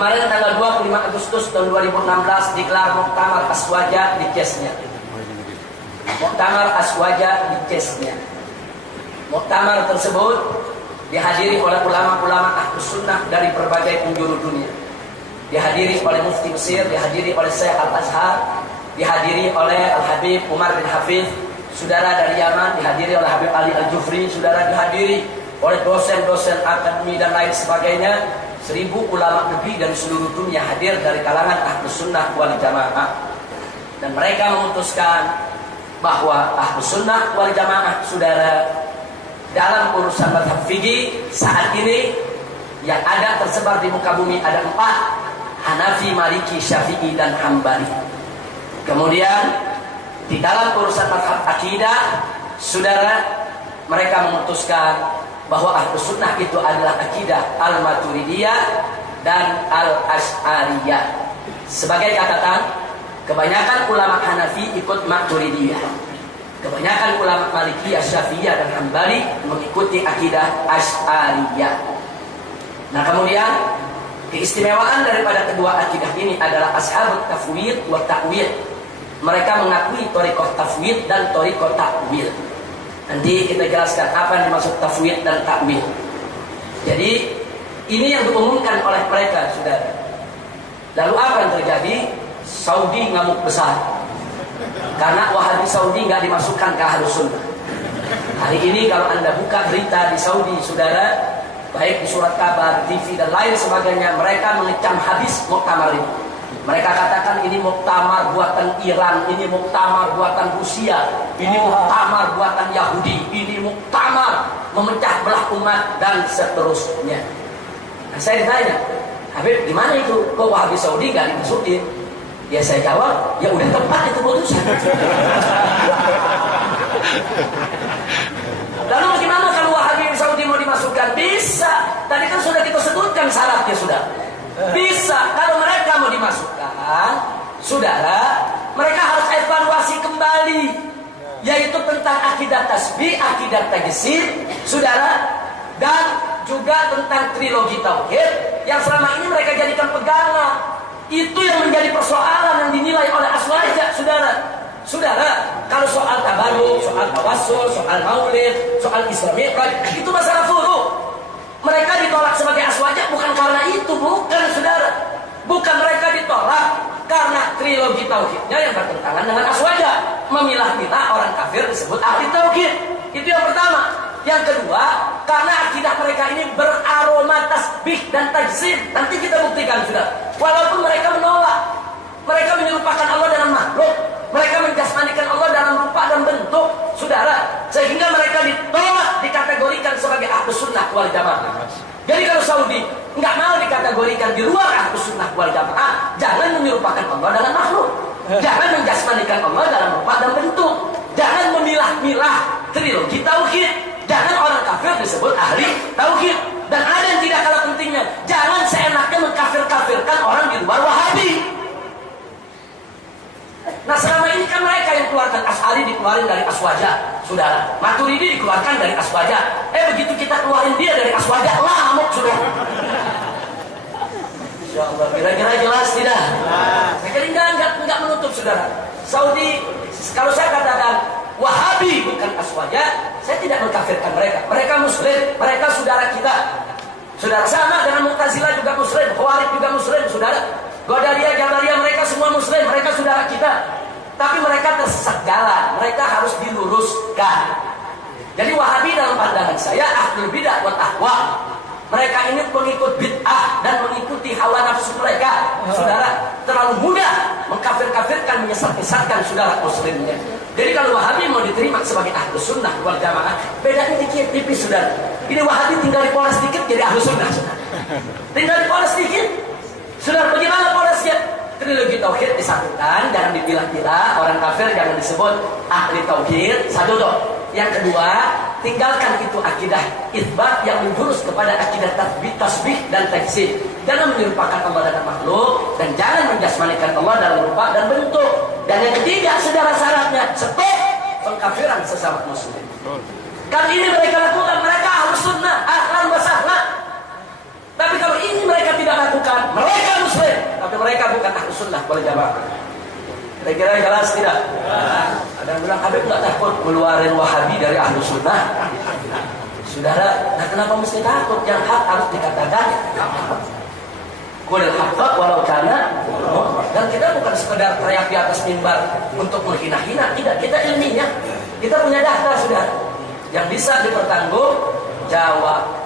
Kemarin tanggal 25 Agustus tahun 2016 digelar Muktamar Aswaja di Cesnya. Muktamar Aswaja di Cesnya. Muktamar tersebut dihadiri oleh ulama-ulama Ahlus Sunnah dari berbagai penjuru dunia. Dihadiri oleh Mufti Mesir, dihadiri oleh Syekh Al-Azhar, dihadiri oleh Al-Habib Umar bin Hafiz, saudara dari Yaman, dihadiri oleh Habib Ali Al-Jufri, saudara dihadiri oleh dosen-dosen akademi dan lain sebagainya. 1000 ulama lebih dari seluruh dunia hadir dari kalangan Ahlus Sunnah wal Jamaah. Dan mereka memutuskan bahwa Ahlus Sunnah wal Jamaah, saudara, dalam urusan mazhab fikih saat ini yang ada tersebar di muka bumi ada 4: Hanafi, Maliki, Syafi'i, dan Hambali. Kemudian di dalam urusan mazhab akidah, saudara, mereka memutuskan bahwa Ahlus Sunnah itu adalah akidah Al-Maturidiyah dan Al-Asy'ariyah. Sebagai catatan, kebanyakan ulama Hanafi ikut Maturidiyah. Kebanyakan ulama Malikiyah, Syafi'iyah, dan Hambali mengikuti akidah Asy'ariyah. Nah, kemudian keistimewaan daripada kedua akidah ini adalah ashabut tafwid wa ta'wil. Mereka mengakui thariqah tafwid dan thariqah ta'wil. Nanti kita jelaskan apa yang dimaksud tafwid dan ta'wil. Jadi ini yang diumumkan oleh mereka, saudara. Lalu apa yang terjadi? Saudi ngamuk besar karena Wahabi Saudi nggak dimasukkan ke Ahlus Sunnah. Hari ini kalau Anda buka berita di Saudi, saudara, baik di surat kabar, TV, dan lain sebagainya, mereka mengecam habis muktamar ini. Mereka katakan ini muktamar buatan Iran, ini muktamar buatan Rusia, ini muktamar buatan Yahudi, ini muktamar memecah belah umat, dan seterusnya. Nah, saya ditanya, Habib, di mana itu? Kok Wahabi Saudi nggak dimasukin? Ya saya jawab, ya udah tepat itu putusan. Lalu bagaimana kalau Wahabi Saudi mau dimasukkan? Bisa. Tadi kan sudah kita sebutkan syaratnya, sudah. Bisa. Kalau mereka mau dimasukkan, saudara, mereka harus evaluasi kembali, yaitu tentang akidah tasbih, akidah tajsid, saudara, dan juga tentang trilogi tauhid yang selama ini mereka jadikan pegangan. Itu yang menjadi persoalan yang dinilai oleh Aswaja, saudara. Saudara, kalau soal tabaruk, soal tawassul, soal maulid, soal Isra Mi'raj, itu masalah furu'. Mereka ditolak sebagai Aswaja bukan karena itu, bukan, saudara. Bukan, mereka ditolak karena trilogi tauhidnya yang bertentangan dengan Aswaja. Memilah-milah orang kafir disebut ahli tauhid. Itu yang pertama. Yang kedua, karena akidah mereka ini beraroma tasbih dan tajsid. Nanti kita buktikan, saudara. Walaupun mereka menolak, mereka menyerupakan Allah dengan makhluk, mereka menjasmanikan Allah dalam rupa dan bentuk, saudara, sehingga mereka ditolak, dikategorikan sebagai Ahlus Sunnah wal Jamaah. Jadi kalau Saudi nggak mau dikategorikan di luar Ahlus Sunnah wal Jamaah, jangan menyerupakan Allah dengan makhluk, jangan menjasmanikan Allah dalam rupa dan bentuk, jangan memilah-milah trilogi tauhid, jangan orang kafir disebut ahli tauhid. Dan ada yang tidak kalah pentingnya, jangan seenaknya mengkafir-kafirkan orang di luar Wahabi. Nah, selama ini kan mereka yang keluarkan Asy'ari dikeluarin dari Aswaja, saudara. Maturidi dikeluarkan dari Aswaja. Begitu kita keluarin dia dari Aswaja, lamuk, saudara. Insyaallah, kira-kira jelas tidak? Saya kira enggak menutup, saudara. Saudi, kalau saya katakan Wahabi bukan Aswaja, saya tidak mengkafirkan mereka. Mereka muslim, mereka saudara kita. Saudara, sama dengan Mu'tazilah juga muslim, Khawarij juga muslim, saudara. Qadariyah, Jabariyah, mereka semua muslim, mereka saudara kita. Tapi mereka tersesat jalan, mereka harus diluruskan. Jadi Wahabi dalam pandangan saya ahlul bidah wal ahwa. Mereka ini pengikut bid'ah dan mengikuti hawa nafsu mereka. Saudara, terlalu mudah mengkafir-kafirkan, menyesat-nyesatkan saudara muslimnya. Jadi kalau Wahabi mau diterima sebagai Ahlus Sunnah wal Jamaah, bedanya dikit, tipis, saudara. Ini Wahabi tinggal dipoles dikit jadi Ahlus Sunnah, saudara. Tinggal dipoles dikit. Saudara, bagaimana polesnya? Trilogi tauhid disatukan, jangan dipilah-pilah. Orang kafir jangan disebut ahli tauhid. Satu tuh. Yang kedua, tinggalkan itu akidah itsbat yang menjurus kepada akidah tasbih dan tajsid. Jangan menyerupakan Allah dengan makhluk, dan jangan menjasmanikan Allah dalam rupa dan bentuk. Dan yang ketiga, saudara, syaratnya stop pengkafiran sesama muslim. Kalau ini mereka lakukan, mereka Ahlus Sunnah, ahlan wa sahlan. Tapi kalau ini mereka tidak lakukan, mereka wal Jamaah. Kira-kira jelas tidak? Ada yang bilang Habib nggak takut keluarin Wahabi dari Ahlu Sunnah. Sudahlah, nah kenapa mesti takut? Yang hak harus dikatakan. Qul haqq walau kana. Dan kita bukan sekedar teriak di atas mimbar untuk menghina-hina, tidak. Kita ilminya, kita punya data sudah yang bisa dipertanggungjawab.